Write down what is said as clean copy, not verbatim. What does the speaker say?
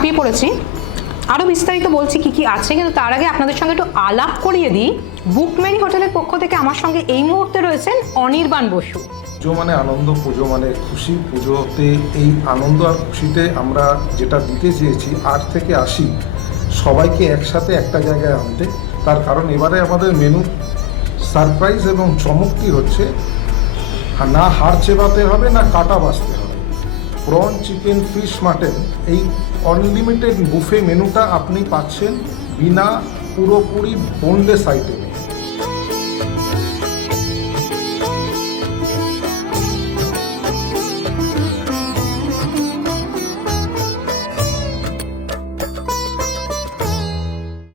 ঝাঁপিয়ে পড়েছি, আরও বিস্তারিত বলছি কি কি আছে, কিন্তু তার আগে আপনাদের সঙ্গে একটু আলাপ করিয়ে দিই। বুকমেরি হোটেলের পক্ষ থেকে আমার সঙ্গে এই মুহূর্তে রয়েছেন অনির্বাণ বসু। পুজো মানে আনন্দ, পুজো মানে খুশি। পুজোতে এই আনন্দ আর খুশিতে আমরা যেটা দিতে চেয়েছি 8 থেকে 80 সবাইকে একসাথে একটা জায়গায় আনতে। তার কারণ এবারে আমাদের মেনু সারপ্রাইজ এবং চমকটি হচ্ছে না হাড় চেবাতে হবে না কাটা বাছতে হবে। প্রন, চিকেন, ফিশ, মাটন এই আনলিমিটেড বুফে মেনুটা আপনি পাচ্ছেন বিনা পুরোপুরি বোনলেস আইটেমে।